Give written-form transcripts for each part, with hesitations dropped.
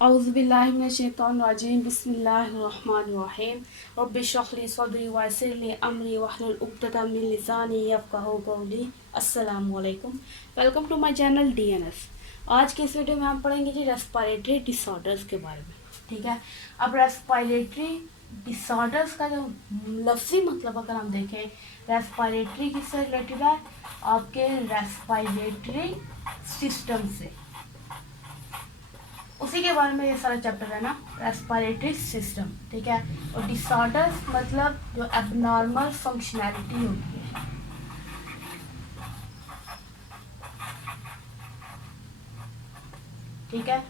औज़ुबिल्लाहि मिनश्शैतानिर्रजीम बिस्मिल्लाहिर्रहमानिर्रहीम रब्बि इश्रह ली सदरी व यस्सिर ली अमरी वहलुल उक़दतम मिन लिसानी यफ़क़हू क़ौली। अस्सलामु अलैकुम, welcome to my channel DNS। आज के इस वीडियो में हम पढ़ेंगे जी रेस्पिरेटरी डिसऑर्डर्स के बारे में। ठीक है, अब रेस्पिरेटरी डिसऑर्डर्स का जो लफ्ज़ी मतलब अगर हम देखें, रेस्पिरेटरी किससे रिलेटेड है? आपके रेस्पिरेटरी सिस्टम से, उसी के बारे में ये सारा चैप्टर है ना, रेस्पिरेटरी सिस्टम। ठीक है, और डिसऑर्डर्स मतलब जो एबनॉर्मल फंक्शनैलिटी होती है। ठीक है,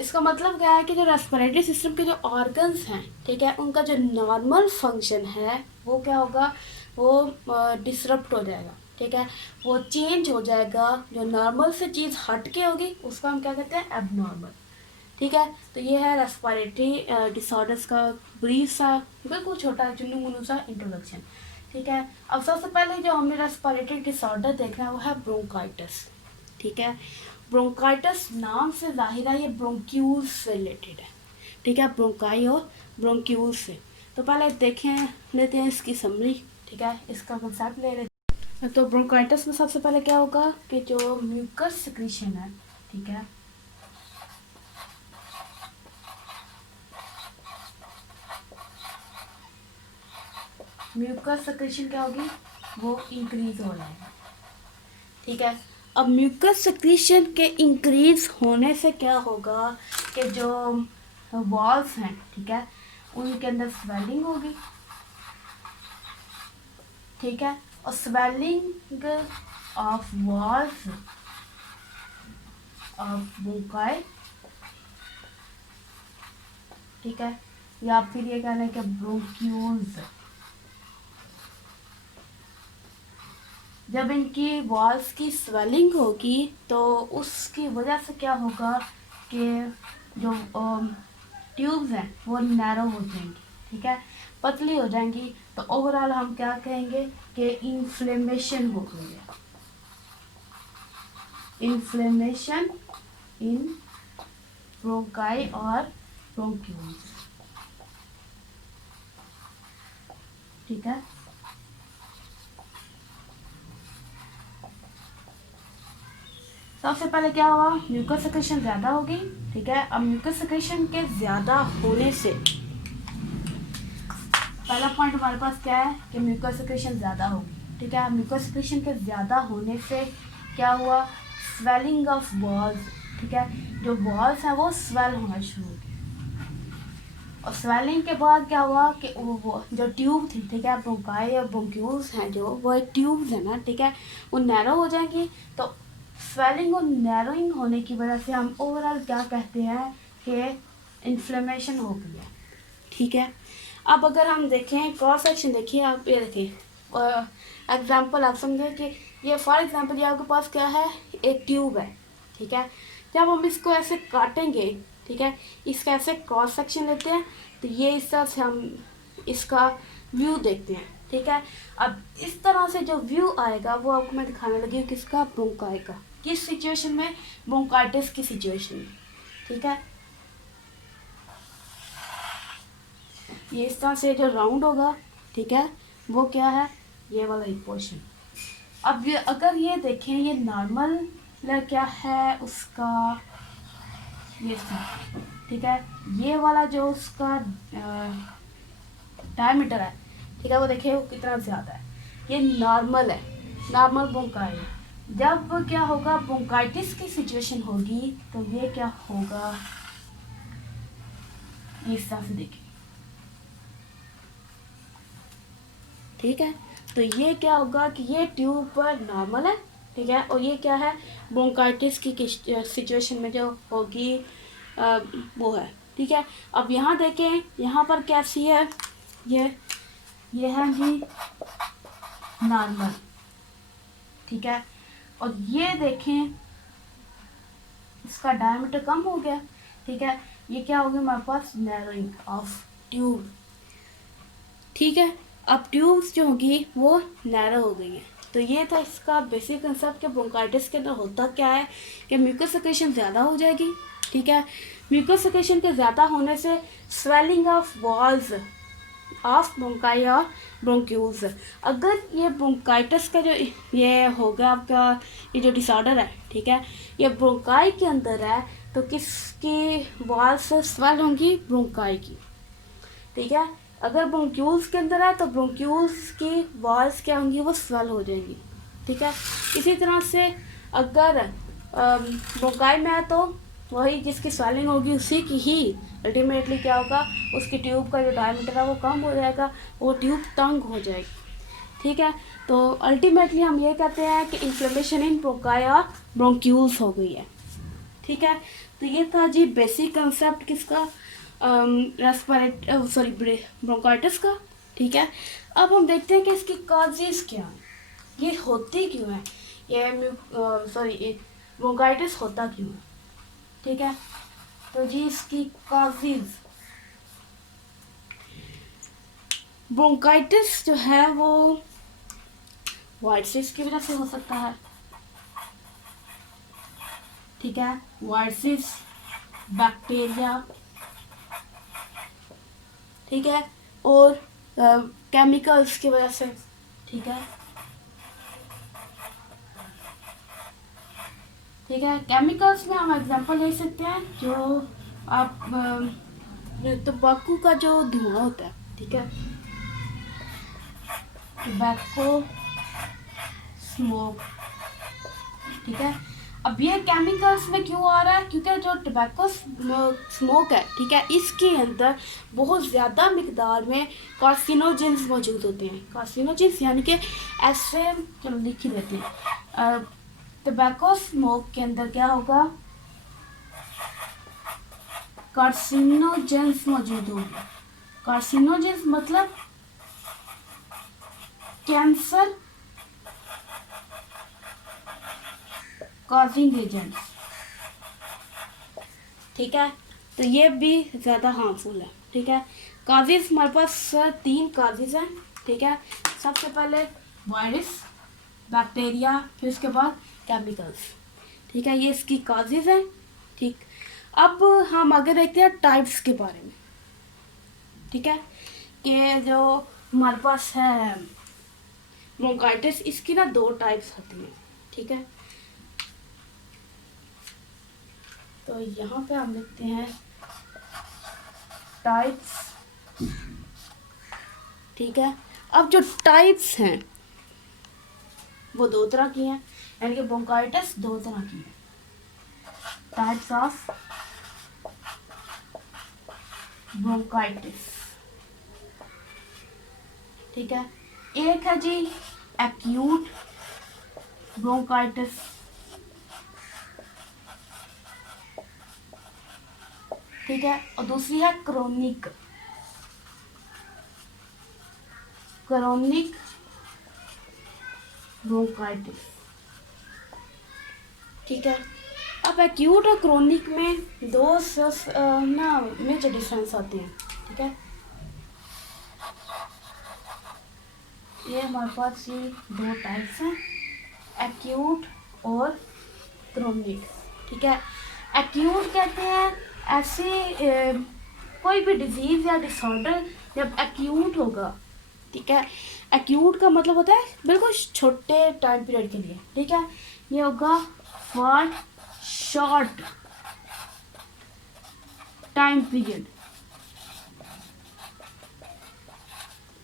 इसका मतलब क्या है कि जो रेस्पिरेटरी सिस्टम के जो ऑर्गन्स हैं, ठीक है, उनका जो नॉर्मल फंक्शन है वो क्या होगा, वो डिसरप्ट हो जाएगा। ठीक है, वो चेंज हो जाएगा। जो नॉर्मल से चीज़ हट के होगी उसको हम क्या कहते हैं? एबनॉर्मल। ठीक है, तो ये है रेस्पिरेटरी डिसऑर्डर्स का ब्रीफ सा, बिल्कुल छोटा चुन्नू मुन्नू सा इंट्रोडक्शन। ठीक है, अब सबसे पहले जो हमें रेस्पिरेटरी डिसऑर्डर देखना है वो है ब्रोंकाइटिस। ठीक है, ब्रोंकाइटिस नाम से जाहिर है ये ब्रोंक्यूल्स से रिलेटेड है। ठीक है, ब्रोंकाई और ब्रोंक्यूल्स से। तो पहले देखें लेते हैं इसकी समरी। ठीक है, इसका कंसेप्ट ले लेते हैं। तो ब्रोंकाइटिस में सबसे पहले क्या होगा कि जो म्यूकस सिक्रीशन है, ठीक है, म्यूकस सिक्रीशन क्या होगी, वो इंक्रीज हो जाएगा। ठीक है, अब म्यूकस सिक्रीशन के इंक्रीज होने से क्या होगा कि जो वॉल्स हैं, ठीक है, उनके अंदर स्वेलिंग होगी। ठीक है, और swelling of walls of bronchi, ठीक है, या फिर ये कहना है कि ब्रोंक्यूल्स, जब इनकी वॉल्स की स्वेलिंग होगी तो उसकी वजह से क्या होगा कि जो ट्यूब्स हैं वो नैरो हो जाएंगी। ठीक है, पतली हो जाएंगी। तो ओवरऑल हम क्या कहेंगे कि इन्फ्लेमेशन हो गई है, इन्फ्लेमेशन इन ब्रोंकाई और ब्रोंक्यूल्स। ठीक है, सबसे पहले क्या हुआ, म्यूकस सिक्रीशन ज़्यादा होगी। ठीक है, अब म्यूकस सिक्रीशन के ज़्यादा होने से पहला पॉइंट हमारे पास क्या है कि म्यूकस सिक्रीशन ज़्यादा होगी। ठीक है, म्यूकस सिक्रीशन के ज़्यादा होने से क्या हुआ, स्वेलिंग ऑफ वॉल्स। ठीक है, जो वॉल्स हैं वो स्वेल होना शुरू हो गई। और स्वेलिंग के बाद क्या हुआ कि वो जो ट्यूब थी, ठीक है, ब्रोंकाई और ब्रोंक्यूल्स हैं जो वो ट्यूब्स हैं ना, ठीक है, वो नैरो हो जाएंगी। तो स्वेलिंग और नैरोइंग होने की वजह से हम ओवरऑल क्या कहते हैं कि इन्फ्लेमेशन हो गई है। ठीक है, अब अगर हम देखें क्रॉस सेक्शन, देखिए आप, ये देखिए एग्जांपल आप समझे कि ये फॉर एग्जांपल ये आपके पास क्या है, एक ट्यूब है। ठीक है, जब हम इसको ऐसे काटेंगे, ठीक है, इसका ऐसे क्रॉस सेक्शन लेते हैं तो ये इस तरह से हम इसका व्यू देखते हैं। ठीक है, अब इस तरह से जो व्यू आएगा वो आपको मैं दिखाने लगी हूँ किसका, ब्रोंकाई का। किस सिचुएशन में? ब्रोंकाइटिस की सिचुएशन में। ठीक है, ये इस तरह से जो राउंड होगा, ठीक है, वो क्या है, ये वाला एक पोर्शन। अब ये अगर ये देखें, ये नॉर्मल क्या है उसका, ये ठीक है, ये वाला जो उसका डायमीटर है, ठीक है, वो देखिए वो कितना ज़्यादा है, ये नॉर्मल है, नॉर्मल ब्रोंकाई है। जब क्या होगा, ब्रोंकाइटिस की सिचुएशन होगी तो ये क्या होगा, इस तरह से देखिए। ठीक है, तो ये क्या होगा कि ये ट्यूब पर नॉर्मल है। ठीक है, और ये क्या है, ब्रोंकाइटिस की सिचुएशन में जो होगी वो है। ठीक है, अब यहाँ देखें, यहाँ पर कैसी है, ये है जी नॉर्मल। ठीक है, और ये देखें इसका डायमीटर कम हो गया। ठीक है, ये क्या हो गया हमारे पास, नैरोइंग ऑफ ट्यूब। ठीक है, अब ट्यूब्स जो होगी वो नैरो हो गई हैं। तो ये था इसका बेसिक कंसेप्ट कि ब्रोंकाइटिस के अंदर होता क्या है कि म्यूकस सिक्रीशन ज़्यादा हो जाएगी। ठीक है, म्यूकस सिक्रेशन के ज़्यादा होने से swelling of walls of bronchi और ब्रोंक्यूल्स। अगर ये ब्रोंकाइटिस का जो ये होगा आपका ये जो डिसऑर्डर है, ठीक है, ये ब्रोंकाई के अंदर है तो किसकी वॉल्स स्वेल होंगी? ब्रोंकाई की, ठीक है। अगर ब्रोंक्यूल्स के अंदर है तो ब्रोंक्यूल्स की वॉल्स क्या होंगी? वो स्वेल हो जाएंगी, ठीक है। इसी तरह से अगर ब्रोंकाई में है तो वही जिसकी स्वेलिंग होगी उसी की ही अल्टीमेटली क्या होगा? उसकी ट्यूब का जो डायमीटर है वो कम हो जाएगा, वो ट्यूब तंग हो जाएगी, ठीक है। तो अल्टीमेटली हम ये कहते हैं कि इन्फ्लेमेशन इन ब्रोंकाई और ब्रोंक्यूल्स हो गई है, ठीक है। तो ये था जी बेसिक कंसेप्ट किसका? ब्रोंकाइटिस का, ठीक है। अब हम देखते हैं कि इसकी कॉजेज क्या हैं, ये होती क्यों है, ये ब्रोंकाइटिस होता क्यों है, ठीक है। तो जी इसकी कॉजेज, ब्रोंकाइटिस जो है वो वायरसेस की वजह से हो सकता है, ठीक है। वायरसेस, बैक्टीरिया, ठीक है, और केमिकल्स की वजह से, ठीक है, ठीक है। केमिकल्स में हम एग्जांपल ले सकते हैं जो आप तंबाकू का जो धुआं होता है, ठीक है, टबैको स्मोक, ठीक है। अब ये केमिकल्स में क्यों आ रहा है? क्योंकि जो टबैको स्मोक है, ठीक है, इसके अंदर बहुत ज़्यादा मिकदार में कार्सिनोजेंस मौजूद होते हैं। कार्सिनोजेंस यानी कि ऐसे, चलो लिख ही देते हैं, टबैको स्मोक के अंदर क्या होगा? कार्सिनोजेंस मौजूद होंगे। कार्सिनोजेंस मतलब कैंसर कॉजिंग एजेंट, ठीक है। तो ये भी ज़्यादा हार्मफुल है, ठीक है। काजेज हमारे पास 3 काजेज हैं, ठीक है। सबसे पहले वायरस, बैक्टीरिया, फिर उसके बाद केमिकल्स, ठीक है, ये इसकी काजेज हैं, ठीक। अब हम आगे देखते हैं टाइप्स के बारे में, ठीक है, कि जो हमारे पास है ब्रोंकाइटिस, इसकी ना 2 टाइप्स होती हैं, ठीक है। तो यहाँ पे हम लिखते हैं टाइप्स, ठीक है। अब जो टाइप्स हैं वो 2 तरह की हैं, यानी कि ब्रोंकाइटिस 2 तरह की है। टाइप्स ऑफ ब्रोंकाइटिस, ठीक है। एक है जी एक्यूट ब्रोंकाइटिस, ठीक है, और दूसरी है क्रोनिक ब्रोंकाइटिस, ठीक है। अब एक्यूट और क्रोनिक में 2 ना मेजर डिफरेंस आते हैं, ठीक है। ये हमारे पास ये 2 टाइप्स हैं, एक्यूट और क्रोनिक, ठीक है। एक्यूट कहते हैं ऐसे कोई भी डिजीज़ या डिसऑर्डर जब एक्यूट होगा, ठीक है, एक्यूट का मतलब होता है बिल्कुल छोटे टाइम पीरियड के लिए, ठीक है। ये होगा फॉर शॉर्ट टाइम पीरियड,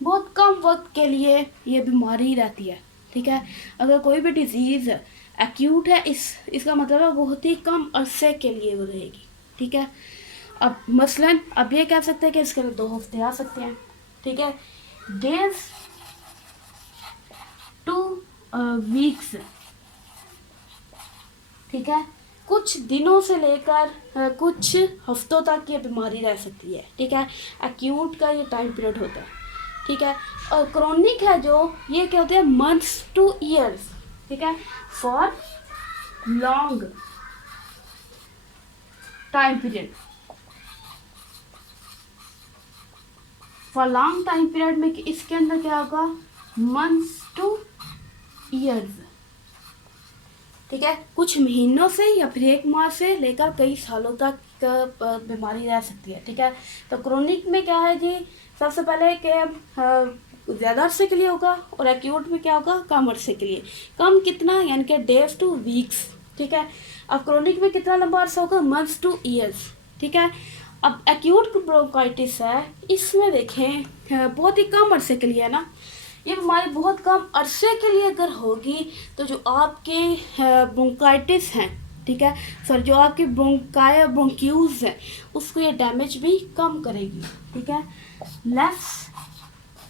बहुत कम वक्त के लिए ये बीमारी रहती है, ठीक है। अगर कोई भी डिजीज़ एक्यूट है, इसका मतलब है बहुत ही कम अरसे के लिए वो रहेगी, ठीक है। अब मसलन अब ये कह सकते हैं कि इसके लिए 2 हफ्ते आ सकते हैं, ठीक है, डेज टू वीक्स, ठीक है, कुछ दिनों से लेकर कुछ हफ्तों तक ये बीमारी रह सकती है, ठीक है। एक्यूट का ये टाइम पीरियड होता है, ठीक है। और क्रोनिक है जो ये क्या होते हैं मंथ्स टू ईयर्स, ठीक है, for long time period, for long time period में इसके अंदर क्या होगा मंथ्स टू ईयर्स, ठीक है, कुछ महीनों से या फिर 1 माह से लेकर कई सालों तक बीमारी रह सकती है, ठीक है। तो क्रोनिक में क्या है जी, सबसे पहले कि ज़्यादा अरसे के लिए होगा, और एक्यूट में क्या होगा, कम अरसे के लिए। कम कितना, यानी कि डेज टू वीक्स, ठीक है। अब क्रोनिक में कितना लंबा अरसा होगा, मंथ्स टू ईयर्स, ठीक है। अब एक्यूट ब्रोंकाइटिस है, इसमें देखें बहुत ही कम अरसे के लिए है ना, ये बीमारी बहुत कम अरसे के लिए अगर होगी तो जो आपके ब्रोंकाइटिस हैं, ठीक है, सॉरी, जो आपकी ब्रोंकाई ब्रोंक्यूल्स है उसको ये डैमेज भी कम करेगी, ठीक है, लेस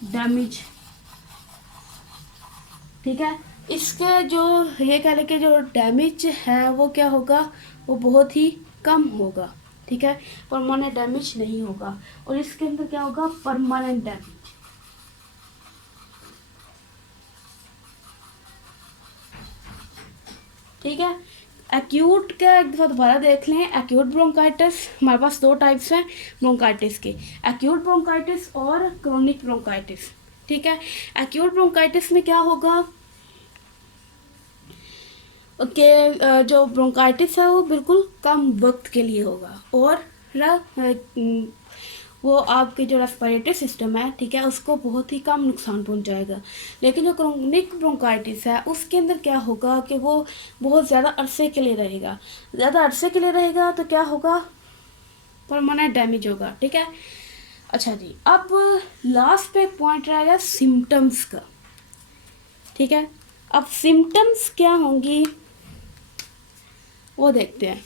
डैमेज, ठीक है। इसके जो ये कह लें कि जो डैमेज है वो क्या होगा, वो बहुत ही कम होगा, ठीक है, परमानेंट डैमेज नहीं होगा। और इसके अंदर क्या होगा, परमानेंट डैमेज, ठीक है। एक्यूट का एक दफ़ा दोबारा देख लें, एक्यूट ब्रोंकाइटिस हमारे पास दो टाइप्स हैं ब्रोंकाइटिस के, एक्यूट ब्रोंकाइटिस और क्रोनिक ब्रोंकाइटिस, ठीक है। एक्यूट ब्रोंकाइटिस में क्या होगा कि जो ब्रोंकाइटिस है वो बिल्कुल कम वक्त के लिए होगा, और वो आपके जो रेस्पिरेटरी सिस्टम है, ठीक है, उसको बहुत ही कम नुकसान पहुंचाएगा। लेकिन जो क्रोनिक ब्रोंकाइटिस है उसके अंदर क्या होगा कि वो बहुत ज़्यादा अरसे के लिए रहेगा, ज़्यादा अरसे के लिए रहेगा तो क्या होगा, परमानेंट डैमेज होगा, ठीक है। अच्छा जी, अब लास्ट पे एक पॉइंट रहेगा सिम्टम्स का, ठीक है। अब सिम्टम्स क्या होंगी वो देखते हैं।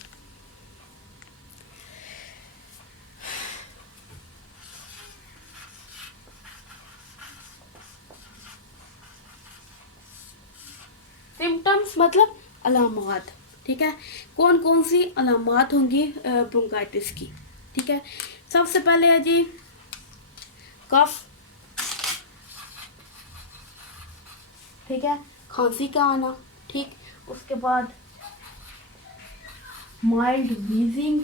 सिम्टम्स मतलब अलामात, ठीक है, कौन कौन सी अलामात होंगी ब्रोंकाइटिस की, ठीक है। सबसे पहले है जी कफ, ठीक है, खांसी का आना, ठीक, उसके बाद माइल्ड वीजिंग,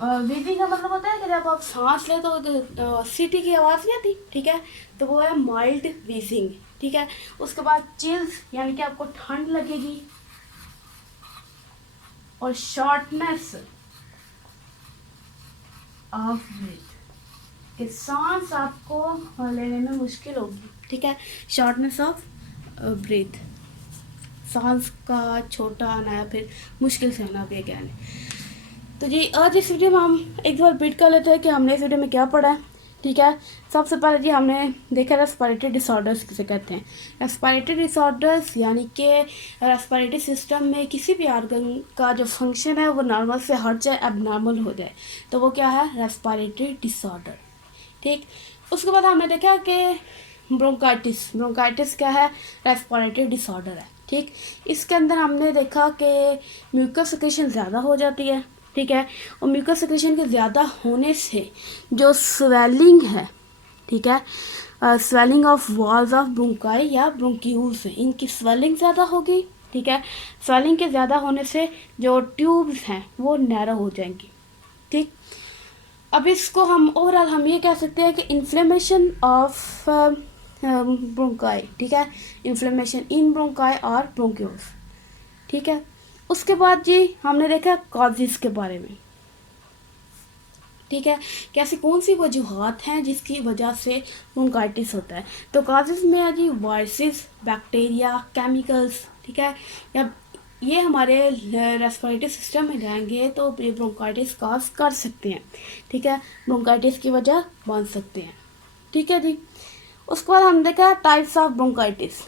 वीजिंग का मतलब होता है कि जब आप सांस ले तो सीटी की आवाज़ नहीं आती, ठीक है, तो वो है माइल्ड वीजिंग, ठीक है। उसके बाद चिल्स, यानी कि आपको ठंड लगेगी, और शॉर्टनेस ऑफ ब्रीथ, कि सांस आपको लेने में मुश्किल होगी, ठीक है, शॉर्टनेस ऑफ ब्रीथ, सांस का छोटा आना या फिर मुश्किल से आना भी कहने। तो जी आज इस वीडियो में हम एक बार रिपीट कर लेते हैं कि हमने इस वीडियो में क्या पढ़ा है, ठीक है। सबसे पहले जी हमने देखा रेस्पिरेटरी डिसऑर्डर्स किसे कहते हैं। रेस्पिरेटरी डिसऑर्डर्स यानी कि रेस्पिरेटरी सिस्टम में किसी भी ऑर्गन का जो फंक्शन है वो नॉर्मल से हट जाए, एबनॉर्मल हो जाए, तो वो क्या है, रेस्पिरेटरी डिसऑर्डर, ठीक। उसके बाद हमने देखा कि ब्रोंकाइटिस, ब्रोंकाइटिस क्या है, रेस्पिरेटरी डिसऑर्डर है, ठीक। इसके अंदर हमने देखा कि म्यूकस सिक्रेशन ज़्यादा हो जाती है, ठीक है, और म्यूकस सिक्रेशन के ज़्यादा होने से जो स्वेलिंग है, ठीक है, swelling of walls of bronchi या ब्रोंक्यूल्स है, इनकी स्वेलिंग ज़्यादा होगी, ठीक है। स्वेलिंग के ज़्यादा होने से जो ट्यूब्स हैं वो नैरो हो जाएंगी, ठीक। अब इसको हम ओवरऑल हम ये कह सकते हैं कि इन्फ्लेमेशन ऑफ ब्रोंकाई, ठीक है, इन्फ्लेमेशन इन ब्रोंकाई और ब्रोंक्यूल्स, ठीक है। उसके बाद जी हमने देखा कॉजेज़ के बारे में, ठीक है, कैसे कौन सी वजूहत हैं जिसकी वजह से ब्रोंकाइटिस होता है। तो कॉजेज़ में है जी वायरसेस, बैक्टीरिया, केमिकल्स, ठीक है, या ये हमारे रेस्पिरेटरी सिस्टम में जाएंगे तो ये ब्रोंकाइटिस कॉज कर सकते हैं, ठीक है, ब्रोंकाइटिस की वजह बन सकते हैं, ठीक है जी। उसके बाद हम देखा टाइप्स ऑफ ब्रोंकाइटिस,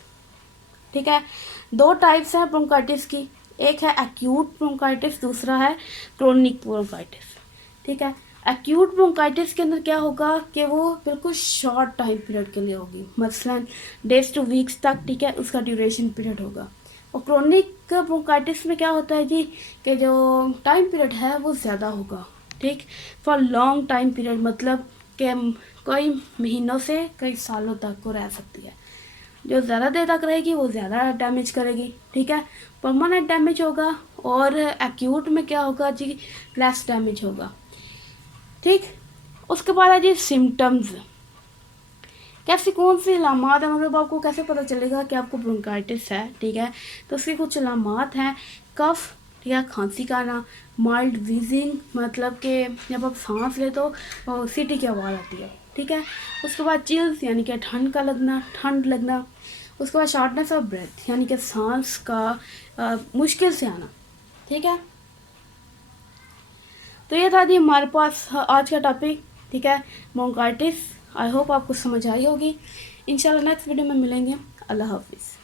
ठीक है, दो टाइप्स हैं ब्रोंकाइटिस की, एक है एक्यूट ब्रोंकाइटिस, दूसरा है क्रोनिक ब्रोंकाइटिस, ठीक है। एक्यूट ब्रोंकाइटिस के अंदर क्या होगा कि वो बिल्कुल शॉर्ट टाइम पीरियड के लिए होगी, मसलन डेज टू वीक्स तक, ठीक है, उसका ड्यूरेशन पीरियड होगा। और क्रोनिक ब्रोंकाइटिस में क्या होता है जी कि जो टाइम पीरियड है वो ज़्यादा होगा, ठीक, फॉर लॉन्ग टाइम पीरियड, मतलब कि कई महीनों से कई सालों तक को रह सकती है। जो ज़्यादा देर तक रहेगी वो ज़्यादा डैमेज करेगी, ठीक है, परमानेंट डैमेज होगा। और एक्यूट में क्या होगा जी, लेस डैमेज होगा, ठीक। उसके बाद है जी सिम्टम्स, कैसी कौन सी अलामात है, मतलब आपको कैसे पता चलेगा कि आपको ब्रोंकाइटिस है, ठीक है। तो उसकी कुछ अलामात हैं, कफ, ठीक है। खांसी का आना, माइल्ड वीजिंग मतलब कि जब आप सांस ले तो सीटी की आवाज़ आती है, ठीक है। उसके बाद चिल्स यानी कि ठंड लगना। उसके बाद शॉर्टनेस ऑफ ब्रेथ यानी कि सांस का मुश्किल से आना, ठीक है। तो ये था जी हमारे पास आज का टॉपिक, ठीक है, ब्रोंकाइटिस। आई होप आपको समझ आई होगी। इंशाल्लाह नेक्स्ट वीडियो में मिलेंगे। अल्लाह हाफिज़।